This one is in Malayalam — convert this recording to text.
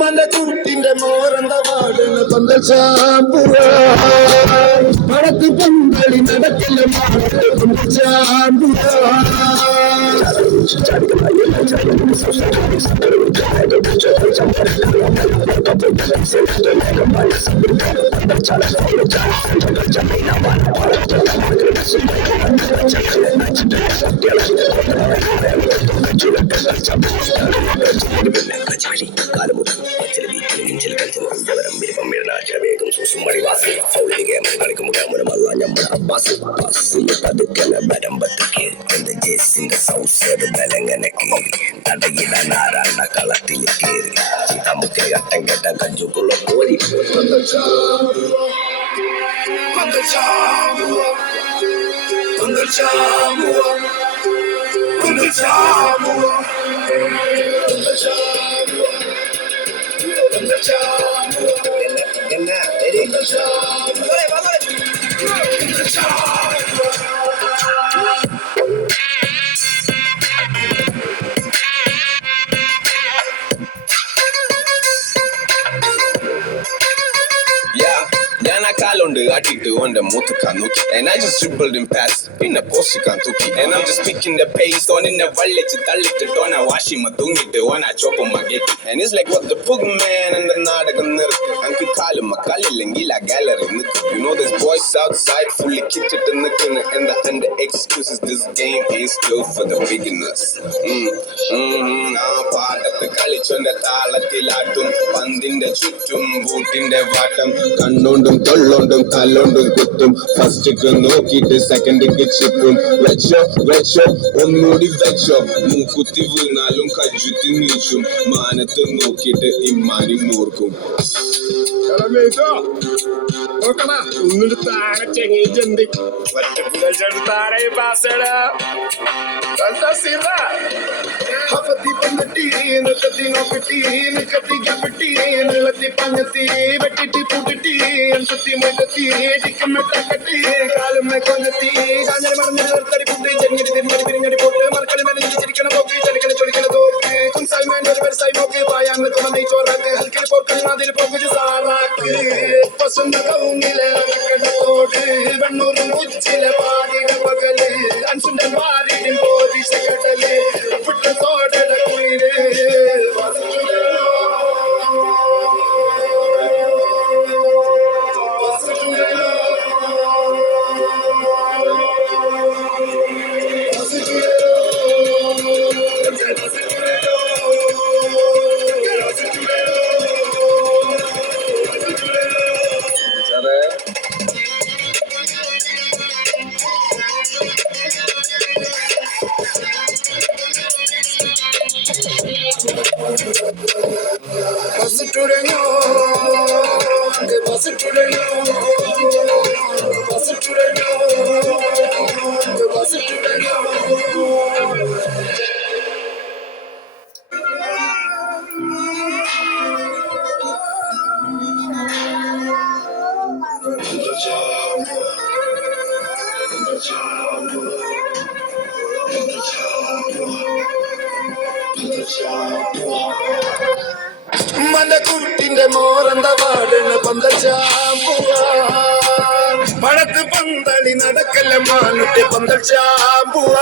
മലക്കൂട്ടിന്റെ മോറന്ത വാടുന്ന പന്തൽ ചാമ്പുറ വടക്ക് പന്തളി നടക്കല്ല പന്തൽ ചാമ്പുറ കളത്തിൽ കയറി നമുക്ക് ഘട്ടം ഘട്ടം കഞ്ചുക്കുള്ള കോരി Kalundi, I did the one the motor kanuki. And I just dribbled in past in the post kantuki. And I'm just picking the pace on in the valley to tell it to Donna Washi Madungi, the one I chop on my gate. And it's like what the pug man and the Nadagan Uncle Kalim Makali Lingila gallery. You know there's boys outside fully kitted and the excuses this game ain't still for the beginners. Part of the college on the Talatilatum, Pandin the Chutum, boot in the Vatam, Kandundum, Tolondum, Talondum, Kutum, first you can know it, the second you get chipum, Retro, Omudi Vetro, Mukuti Vunalunka Jutinichum, Manatu no kit in Mani Murkum. നോക്കണ ഒന്നിട്ട് താഴെ ചെങ്ങിയിട്ടുണ്ട് താഴെ പാസട ഹഫത്തി പങ്കട്ടി നൃത്തത്തി നോക്കട്ടി നിക്കത്തി ഗപ്പട്ടി നീളത്തി പങ്കത്തി വെട്ടിട്ടി പൂട്ടിട്ടി അൻസത്തി മൊട്ടത്തി ടിക്കം മെട്ടക്കട്ടി കാലം കൊഞ്ഞത്തി കാഞ്ഞടി മറഞ്ഞടി നിർത്തടി പുട്ടി ചെങ്ങടി തിരുമടി പിരിഞ്ഞടി പോട്ട് മറക്കളി മെനഞ്ഞി ചിരിക്കണ പോക്ക് ചലിക്കണ ചൊടിക്കണ തോക്ക് കുൻസായി മേൻ ഒരു പെരുസായി നോക്ക് പായാന്ന് തുണ ചോറാക്ക് ഹൽക്കൽ പോർക്കണി അതിൽ പോകുക സാറാക്ക് പസുന്ന കൗങ്ങിലെ കടത്തോട് വെണ്ണൂറും ഉച്ചിലെ പാടിട പകല് അൻസുണ്ടൻ പാടിടും പോലീസ് കടല് പുട്ടത്തോടെ കുയില് മലക്കുട്ടിന്റെ മോറന്ത വാടുന്ന പന്തൽ ചാമ്പുക വടക്ക് പന്തളി നടക്കല്ല മാനുട്ടെ പന്തൽ ചാമ്പുക